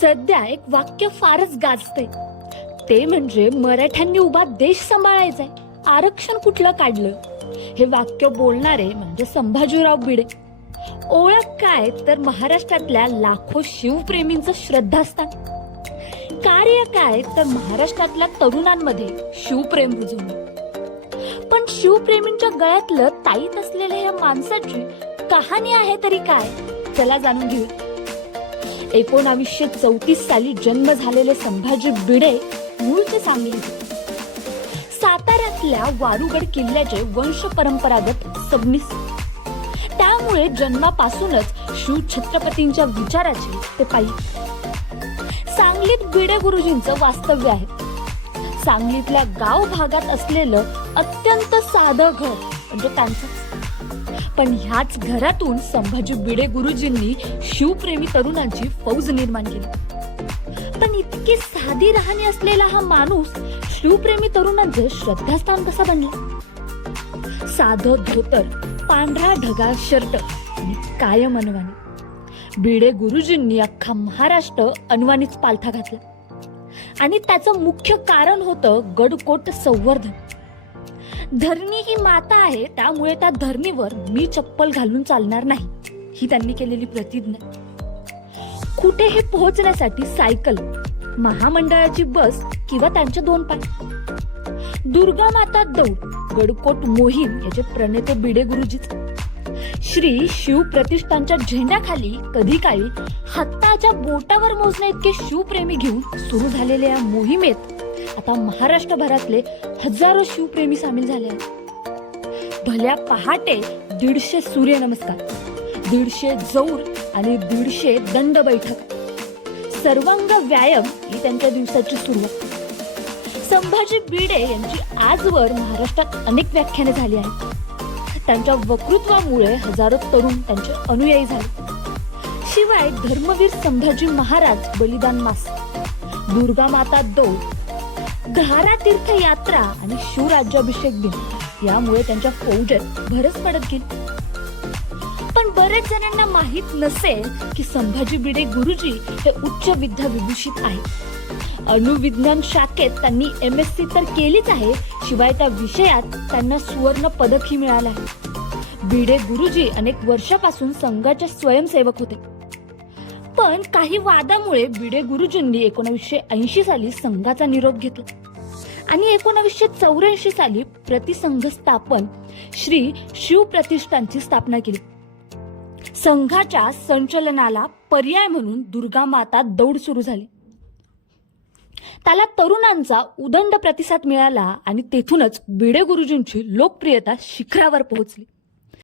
सध्या एक वाक्य फारच गाजते ते म्हणजे मराठ्यांनी उभा देश सांभाळायचा आरक्षण कुठलं काढलं? हे वाक्य बोलणारे म्हणजे संभाजीराव भिडे ओळख काय? तर महाराष्ट्रातल्या लाखो शिवप्रेमींचं श्रद्धास्थान. कार्य काय? तर महाराष्ट्रातल्या तरुणांमध्ये शिवप्रेम रुजवणं पण शिवप्रेमींच्या गळ्यातलं ताईत असलेल्या या माणसाची कहाणी आहे तरी काय? चला जाणून घेऊ. एकोणावीसशे चौतीस साली जन्म झालेले संभाजी भिडे मूळचे सांगली साताऱ्यातल्या वारुगड किल्ल्याचे वंश परंपरागत सबनीस त्यामुळे जन्मापासूनच शिव छत्रपतींच्या विचाराचे ते पायी. सांगलीत भिडे गुरुजींचं वास्तव्य आहे. सांगलीतल्या गाव भागात असलेलं अत्यंत साधं घर म्हणजे त्यांचं पण ह्याच घरातून संभाजी बिडे गुरुजींनी शिवप्रेमी तरुणांची फौज निर्माण केली. पण इतकी साधी राहणी असलेला हा माणूस शिवप्रेमी तरुणांचं श्रद्धास्थान कसा बनला? साधं धोतर पांढरा ढगाळ शर्ट आणि कायम अनवाणी. बिडे गुरुजींनी अख्खा महाराष्ट्र अनवाणीच पालथा घातला. आणि त्याचं मुख्य कारण होतं गडकोट संवर्धन. धरणी ही माता आहे त्यामुळे त्या धरणीवर मी चप्पल घालून चालणार नाही. ही त्यांनी केलेली प्रतिज्ञा. कुठेही पोहोचण्यासाठी सायकल महामंडळाची बस किंवा त्यांचे दोन पाय. दुर्गा माता दौड गडकोट मोहीम याचे प्रणेते बिडे गुरुजीच. श्री शिव प्रतिष्ठानच्या झेंड्याखाली कधी काळी हाताच्या बोटावर मोजण्या इतके शिवप्रेमी घेऊन सुरू झालेल्या या मोहिमेत आता महाराष्ट्रभरातले हजारो शिवप्रेमी सामील झाले आहेत. भल्या पहाटे दीडशे सूर्यनमस्कार दीडशे जौर आणि दीडशे दंड बैठक. सर्वांग व्यायाम ही त्यांच्या दिवसाची सुरुवात. संभाजी भिडे यांची आजवर महाराष्ट्रात अनेक व्याख्याने झाली आहेत. त्यांच्या वक्तृत्वामुळे हजारो तरुण त्यांचे अनुयायी झाले. शिवाय धर्मवीर संभाजी महाराज बलिदान मास दुर्गा माता दौड धारा तीर्थ यात्रा आणि शिवराज्याभिषेक दिन. यामुळे त्यांच्या फौजेत भरच पडत गेली. पण बरेच जणांना माहीत नसेल की संभाजी भिडे गुरुजी हे उच्च विद्या विभूषित आहेत. अणुविज्ञान शाखेत त्यांनी एम एस सी तर केलीच आहे शिवाय त्या विषयात त्यांना सुवर्ण पदकही मिळालं आहे. भिडे गुरुजी अनेक वर्षापासून संघाचे स्वयंसेवक होते. पण काही वादामुळे भिडे गुरुजींनी एकोणीसशे ऐंशी साली संघाचा निरोप घेतला. आणि एकोणीसशे चौऱ्याऐंशी साली प्रतिसंघ स्थापन श्री शिव प्रतिष्ठानची स्थापना केली. संघाच्या संचलनाला पर्याय म्हणून दुर्गा माता दौड सुरू झाली. त्याला तरुणांचा उदंड प्रतिसाद मिळाला आणि तेथूनच भिडे गुरुजींची लोकप्रियता शिखरावर पोहोचली.